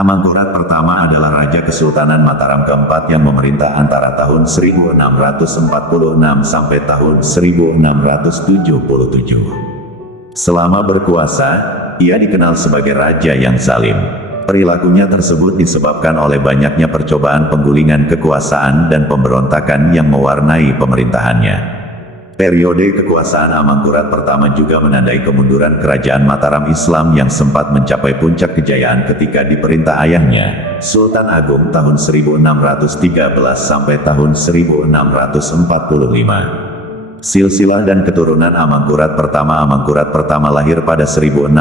Amangkurat pertama adalah Raja Kesultanan Mataram keempat yang memerintah antara tahun 1646 sampai tahun 1677. Selama berkuasa, ia dikenal sebagai raja yang zalim. Perilakunya tersebut disebabkan oleh banyaknya percobaan penggulingan kekuasaan dan pemberontakan yang mewarnai pemerintahannya. Periode kekuasaan Amangkurat pertama juga menandai kemunduran kerajaan Mataram Islam yang sempat mencapai puncak kejayaan ketika diperintah ayahnya, Sultan Agung tahun 1613 sampai tahun 1645. Silsilah dan keturunan Amangkurat pertama lahir pada 1618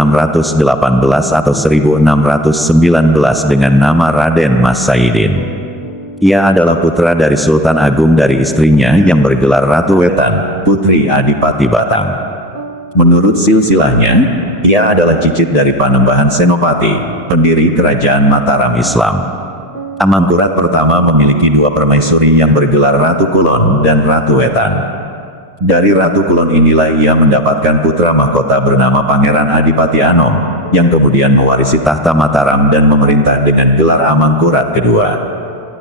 atau 1619 dengan nama Raden Mas Saidin. Ia adalah putra dari Sultan Agung dari istrinya yang bergelar Ratu Wetan, Putri Adipati Batang. Menurut silsilahnya, ia adalah cicit dari Panembahan Senopati, pendiri kerajaan Mataram Islam. Amangkurat pertama memiliki dua permaisuri yang bergelar Ratu Kulon dan Ratu Wetan. Dari Ratu Kulon inilah ia mendapatkan putra mahkota bernama Pangeran Adipati Anom, yang kemudian mewarisi tahta Mataram dan memerintah dengan gelar Amangkurat kedua.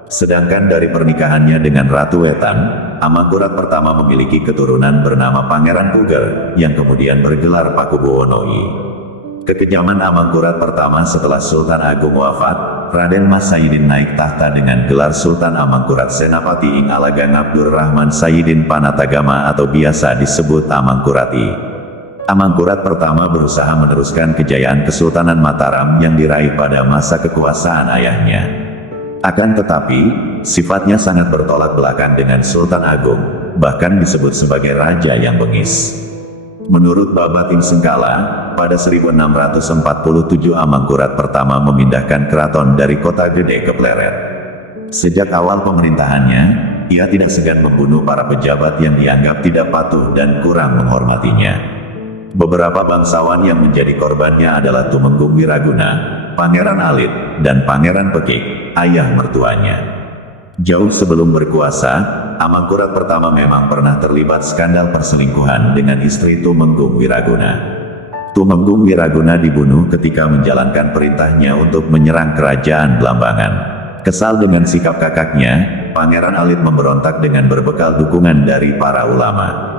Sedangkan dari pernikahannya dengan Ratu Wetan, Amangkurat pertama memiliki keturunan bernama Pangeran Puger, yang kemudian bergelar Pakubuwono I. Kekejaman Amangkurat pertama setelah Sultan Agung wafat, Raden Mas Saidin naik tahta dengan gelar Sultan Amangkurat Senapati Ing Alagang Abdur Rahman Saidin Panatagama atau biasa disebut Amangkurat I. Amangkurat pertama berusaha meneruskan kejayaan Kesultanan Mataram yang diraih pada masa kekuasaan ayahnya. Akan tetapi, sifatnya sangat bertolak belakang dengan Sultan Agung, bahkan disebut sebagai raja yang bengis. Menurut Babatin Sengkala, pada 1647 Amangkurat pertama memindahkan keraton dari Kota Gede ke Pleret. Sejak awal pemerintahannya, ia tidak segan membunuh para pejabat yang dianggap tidak patuh dan kurang menghormatinya. Beberapa bangsawan yang menjadi korbannya adalah Tumenggung Wiraguna, Pangeran Alit, dan Pangeran Pekik, ayah mertuanya. Jauh sebelum berkuasa, Amangkurat pertama memang pernah terlibat skandal perselingkuhan dengan istri Tumenggung Wiraguna. Tumenggung Wiraguna dibunuh ketika menjalankan perintahnya untuk menyerang kerajaan Blambangan. Kesal dengan sikap kakaknya, Pangeran Alit memberontak dengan berbekal dukungan dari para ulama.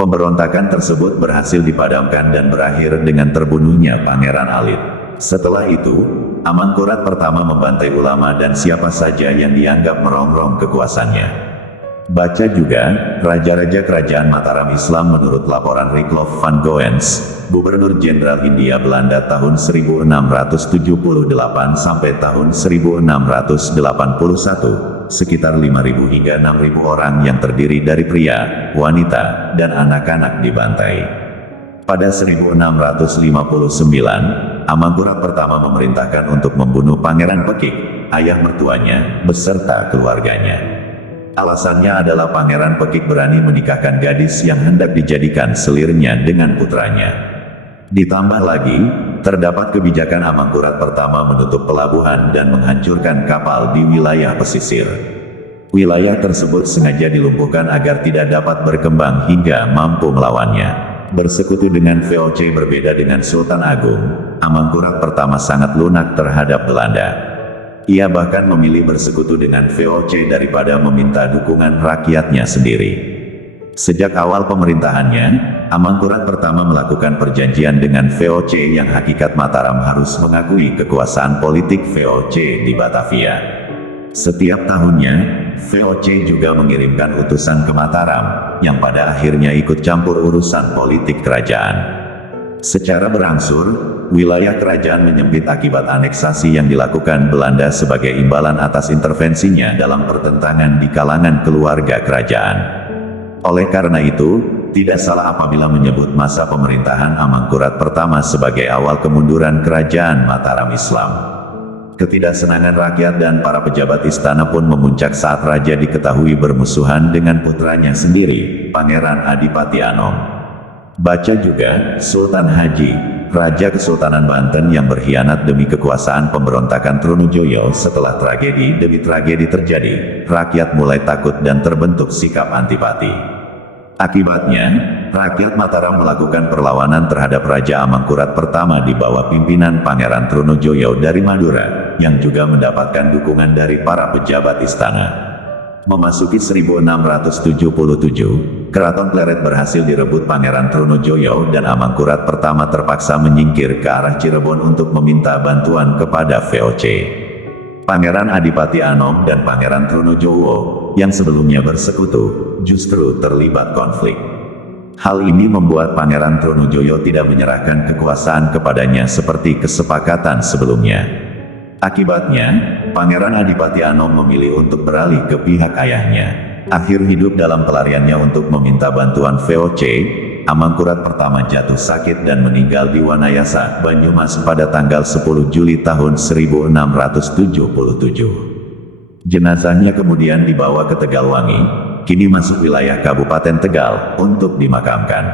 Pemberontakan tersebut berhasil dipadamkan dan berakhir dengan terbunuhnya Pangeran Alit. Setelah itu, Amangkurat pertama membantai ulama dan siapa saja yang dianggap merongrong kekuasaannya. Baca juga, Raja-Raja Kerajaan Mataram Islam menurut laporan Riklof van Goens, Gubernur Jenderal Hindia Belanda tahun 1678 sampai tahun 1681, sekitar 5.000 hingga 6.000 orang yang terdiri dari pria, wanita, dan anak-anak dibantai. Pada 1659, Amangkurat pertama memerintahkan untuk membunuh Pangeran Pekik, ayah mertuanya, beserta keluarganya. Alasannya adalah Pangeran Pekik berani menikahkan gadis yang hendak dijadikan selirnya dengan putranya. Ditambah lagi, terdapat kebijakan Amangkurat pertama menutup pelabuhan dan menghancurkan kapal di wilayah pesisir. Wilayah tersebut sengaja dilumpuhkan agar tidak dapat berkembang hingga mampu melawannya. Bersekutu dengan VOC berbeda dengan Sultan Agung, Amangkurat pertama sangat lunak terhadap Belanda. Ia bahkan memilih bersekutu dengan VOC daripada meminta dukungan rakyatnya sendiri. Sejak awal pemerintahannya, Amangkurat pertama melakukan perjanjian dengan VOC yang hakikat Mataram harus mengakui kekuasaan politik VOC di Batavia. Setiap tahunnya, VOC juga mengirimkan utusan ke Mataram, yang pada akhirnya ikut campur urusan politik kerajaan. Secara berangsur, wilayah kerajaan menyempit akibat aneksasi yang dilakukan Belanda sebagai imbalan atas intervensinya dalam pertentangan di kalangan keluarga kerajaan. Oleh karena itu, tidak salah apabila menyebut masa pemerintahan Amangkurat pertama sebagai awal kemunduran kerajaan Mataram Islam. Ketidaksenangan rakyat dan para pejabat istana pun memuncak saat raja diketahui bermusuhan dengan putranya sendiri, Pangeran Adipati Anom. Baca juga, Sultan Haji, Raja Kesultanan Banten yang berkhianat demi kekuasaan pemberontakan Trunojoyo. Setelah tragedi demi tragedi terjadi, rakyat mulai takut dan terbentuk sikap antipati. Akibatnya, rakyat Mataram melakukan perlawanan terhadap Raja Amangkurat pertama di bawah pimpinan Pangeran Trunojoyo dari Madura. yang juga mendapatkan dukungan dari para pejabat istana. Memasuki 1677, Keraton Pleret berhasil direbut Pangeran Trunojoyo dan Amangkurat pertama terpaksa menyingkir ke arah Cirebon untuk meminta bantuan kepada VOC. Pangeran Adipati Anom dan Pangeran Trunojoyo, yang sebelumnya bersekutu, justru terlibat konflik. Hal ini membuat Pangeran Trunojoyo tidak menyerahkan kekuasaan kepadanya seperti kesepakatan sebelumnya. Akibatnya, Pangeran Adipati Anom memilih untuk beralih ke pihak ayahnya. Akhir hidup dalam pelariannya untuk meminta bantuan VOC, Amangkurat pertama jatuh sakit dan meninggal di Wanayasa, Banyumas pada tanggal 10 Juli tahun 1677. Jenazahnya kemudian dibawa ke Tegalwangi, kini masuk wilayah Kabupaten Tegal, untuk dimakamkan.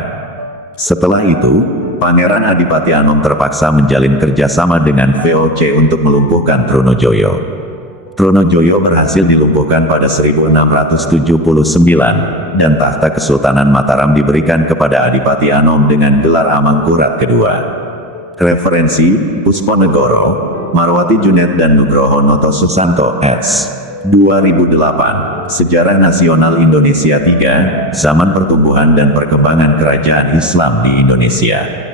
Setelah itu, Pangeran Adipati Anom terpaksa menjalin kerjasama dengan VOC untuk melumpuhkan Trunojoyo. Trunojoyo berhasil dilumpuhkan pada 1679, dan tahta Kesultanan Mataram diberikan kepada Adipati Anom dengan gelar Amangkurat kedua. Referensi, Pusponegoro, Marwati Junet dan Nugroho Noto Susanto, eds. 2008, Sejarah Nasional Indonesia 3, Zaman Pertumbuhan dan Perkembangan Kerajaan Islam di Indonesia.